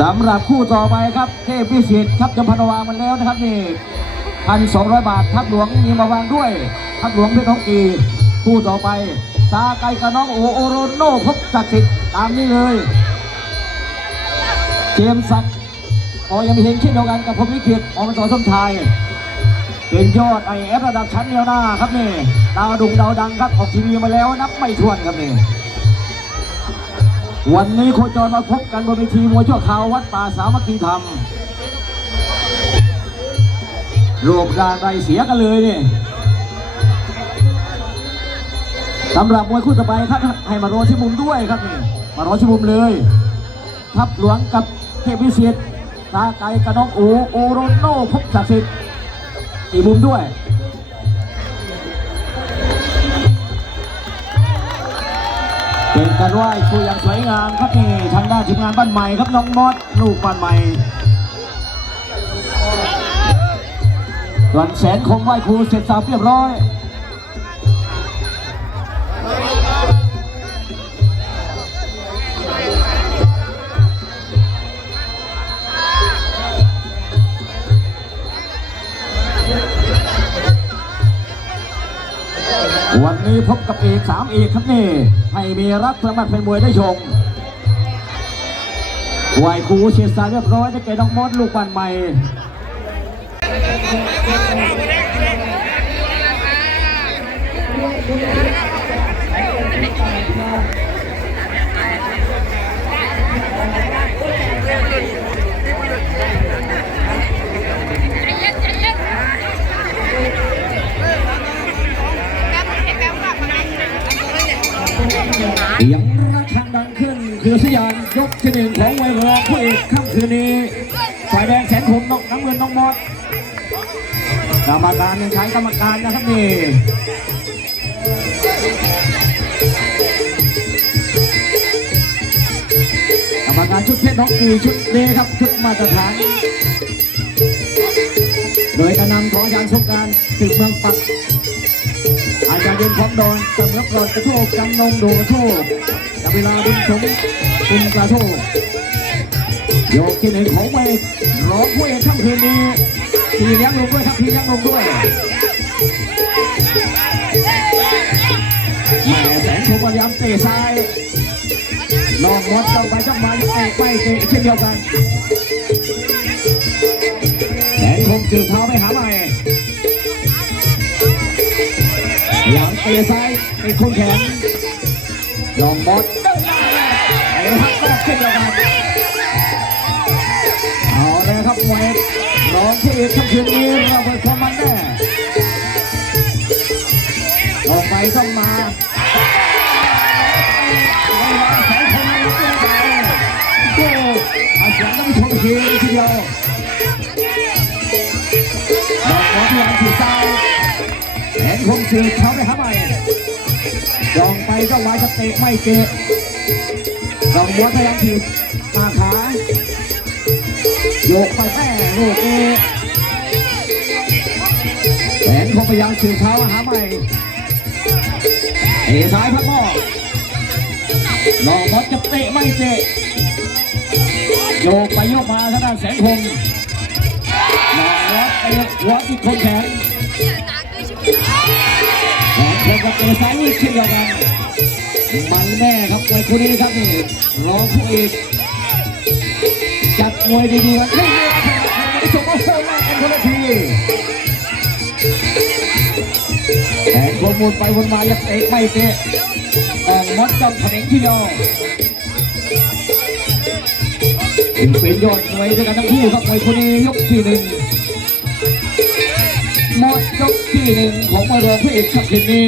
สำหรับคู่ต่อไปครับเทพพิสิทธิ์ครับจำพันวางมันแล้วนะครับนี่พันสองร้อยบาททับหลวงมีมาวางด้วยทับหลวงเพชรทองกีคู่ต่อไปซาไกกับน้องโอโอโรโน่พบศักดิ์สิทธิ์ตามนี้เลย เจมสักดิ์อ๋อยังมีเห็นเช่นเดียวกันกับผมลิขิตอมตส้มชายเป็นยอดไอเอฟระดับชั้นแนวหน้าครับนี่ดาวดุงดาวดังครับออกทีวีมาแล้วนับไม่ถ้วนครับนี่ วันนี้โคจรมาพบกันบนเวทีมวยชั่วคราววัดป่าสามัคคีธรรมรูปร่างไรเสียกันเลยนี่สำหรับมวยคู่ต่อไปครับให้มารอที่มุมด้วยครับนี่มารอที่มุมเลย ทับหลวงกับเทพวิเศษตาไก่กับน้องโอโอโรโน่พบศักดิ์สิทธิ์อีมุมด้วย เป็นการไหว้ครูอย่างสวยงามครับนี่ทางด้านทีมงานบ้านใหม่ครับน้องมอสลูกบ้านใหม่ส่วนแสนคงไหว้ครูเสร็จสาบเรียบร้อย วันนี้พบกับเอกสามเอกครับนี่ให้มีรักสมัครเป็นมวยได้ชมไหวครูเชียร์สายเรียบร้อยได้แก่น้องมอสลูกวันใหม่ คือสัญญาณยกที่หนึ่งของวัยรองผู้เอกค่ำคืนนี้ฝ่ายแดงแสนผมน้องน้ำเงินน้องมอสกรรมการยังใช้กรรมการนะครับนี่กรรมการชุดเพชรน้องกีชุดนี้ครับชุดมาตรฐานโดยการนำของอาจารย์สงกรารตึกเมืองปักอาจารย์เย็นพร้อมดอนสำรับรอนกระโชกจำนงโดกระโชกกับเวลาบุญสม บุญกระโชกโยกที่หนึ่งของเวทร้องผู้เอกค่ำคืนนี้พี่เลี้ยงลงด้วยครับพี่เลี้ยงลงด้วยแม่แสนคงพยายามเตะซ้ายลองมดจ้องไปจ้องมาเตะไม่เตะเช่นเดียวกัน แสนคงจืดเท้าไปหาใหม่หลังเตะซ้ายเป็นคนแขนลองบอ ลไอ้ฮักก็ขึ้นแล้วกันเอาเลยครับมวยน้องผู้เอกค่ำคืนนี้เราเปิดความมันแน่ออกไปต้องมาโอ้อาเสียงต้องชมทีทีเดียวลองบอลที่หลังถือซ้าแหนคงสืบเขาไปหาใหม่จองไปก็วายจะเตะไม่เตะ ลองวัวพยายามถีบมาขาโยกไปแม่ลูกนี้แหนคงพยายามสืบเขาหาใหม่เตะซ้ายพักหม้อลองมดจะเตะไม่เตะโยกไปโยกมาทางด้านแสนคงลองวัดไปวัดที่คนแขนแหวนคงกับเตะซ้ายอีกเช่นเดียวกัน มันแน่ครับมวยคู่นี้ครับนี่ร้องผู้เอกจัดมวยดีๆกันไม่เยอะไม่สมบูรณ์แรกกันคนละทีแหวนคงวนไปวนมายังเตะไม่เตะแต่มดจำแถลงที่เดียวถึงเป็นยอดมวยด้วยกันทั้งคู่ครับมวยคู่นี้ยกที่หนึ่งหมดยกที่หนึ่งของมวยรองพระเอกครับทีนี้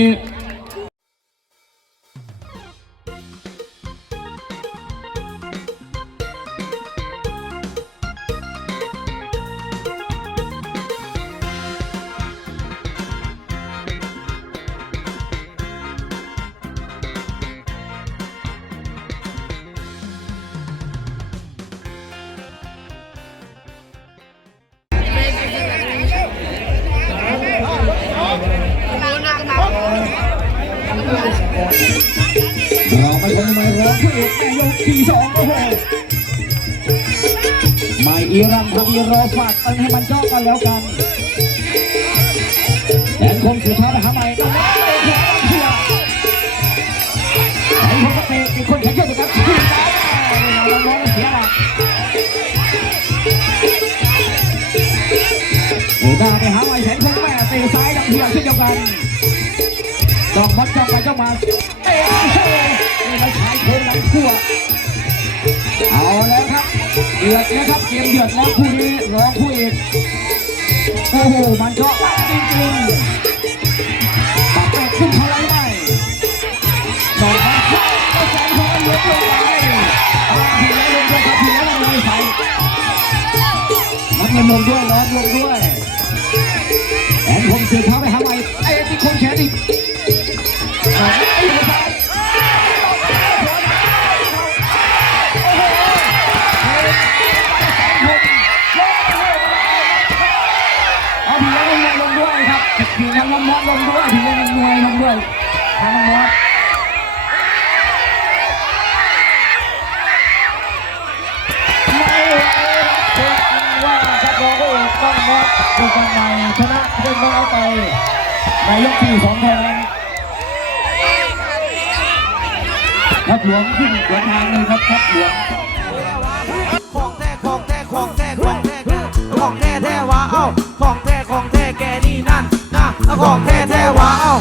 เราไปชมมวยรองพระเอกในยกที่สองโอ้โหวีรัมทวีรอฝากเติมให้มันจาะกันแล้วกันแสนคงสุดท้ายนะครับใหม่ต้งเตะขวาเพื่อแสนคงก็เตะอีคนแข็งเชื่อมครับขึ้นมาเราล้มเสียหลักโอ้ได้ไปหาไอ้แสนคงแม่เตะซ้ายดังเพียงเช่นเดียวกัน อกบอลจ้องไปจ้องมาเตะโอ้โหนี่ไม่ใช่โค้งหลังขั้วเอาแล้วครับเดือดนะครับเกมเดือดแล้วคู่นี้ร้องคู่เอกโอ้โหมันก็จริงๆปักแตกขึ้นเขาไว้ได้ดอกมันเข้าก็แสนพอเหลือลงไปอ่าผิดแล้วลงด้วยครับผิดแล้วลงเลยใส่มันเงินลงด้วยร้อนลงด้วยแอนคงเสียเท้าไปหา มอดลงด้วยผีแล้วลงมวยลงด้วยทางมอดไม่เป็นว่าครับรองผู้เอกต้องมอดดูกันใหม่ชนะเพื่อนน้องเอาไปในยกที่สองแทนครับหลวงขึ้นหัวทางเลยครับครับหลวงของแท้ของแท้ของแท้ของแท้ของแท้แท้วะเอ้าของแท้ ของแท้แกแท้แท้ว้าว